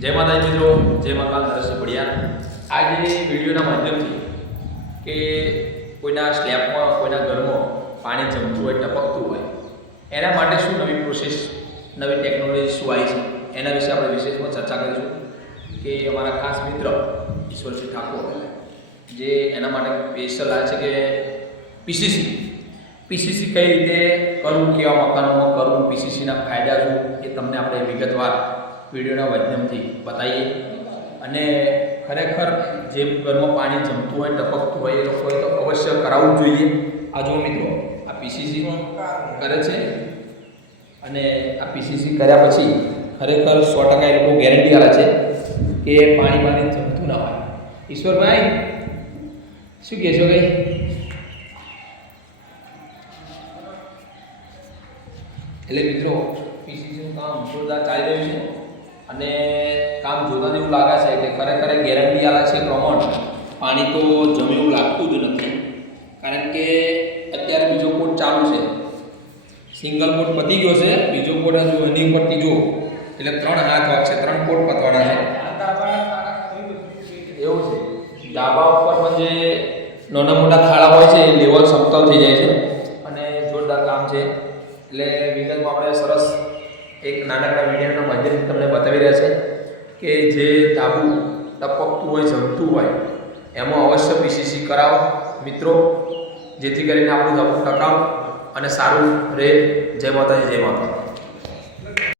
જય માતાજી મિત્રો, જય માતા નરસિંહ પડિયા આજે વિડીયોના માધ્યમથી કે કોઈના સ્લેબમાં, કોઈના ઘરમાં પાણી જમતું હોય, ટપકતું હોય, એના માટે શું નવી પ્રોસેસ નવી ટેકનોલોજી શું આવી છે? એના વિશે આપણે વિશેષમાં ચર્ચા કરીશું કે અમારા ખાસ મિત્ર ઈશ્વરસિંહ ઠાકોર, જે એના માટે સ્પેશિયલ આવે છે કે પીસીસી પીસીસી કઈ રીતે કરવું કેવા મકાનોમાં કરવું પીસીસીના ફાયદા શું, એ તમને આપણે વિગતવાર વિડીયોના માધ્યમથી બતાવીએ અને ખરેખર જે ઘરમાં પાણી જમતું હોય, ટપકતું હોય, એ લોકોએ તો અવશ્ય કરાવવું જોઈએ. આ જો મિત્રો, આ પીસીસી કરે છે. અને આ પીસીસી કર્યા પછી ખરેખર સો ટકા એ લોકો ગેરંટી આપે છે કે પાણી પાણી જમતું ના હોય. ઈશ્વરભાઈ, શું કહેશો ભાઈ? એટલે મિત્રો પીસીસીનું કામ જોરદાર ચાલી રહ્યું છે. અને કામ જોતા એવું લાગે છે કે ખરેખર ગેરંટી આલે છે પ્રમોટ પાણી તો જમે એવું લાગતું જ નથી. કારણ કે અત્યારે બીજો કોટ ચાલુ છે. સિંગલ કોટ પતી ગયો છે. બીજો કોટ હજુ એની ઉપર ત્રીજો એટલે ત્રણ હાથ વાગશે ત્રણ કોટ પતવાના છે. એવું છે. ડાબા ઉપર પણ જે નાના મોટા ખાડા હોય છે, એ લેવલ સમતલ થઈ જાય છે. અને જોરદાર કામ છે. એટલે વિગતમાં આપણે સરસ એક નાનકડા મીડિયાના માધ્યમથી તમને બતાવી રહ્યા છે કે જે ધાબુ ટપકતું હોય, જમતું હોય, એમાં અવશ્ય પીસીસી કરાવો. મિત્રો, જેથી કરીને આપણું ધાબુ ટકાવ અને સારું રહે. જય માતાજી, જય માતા.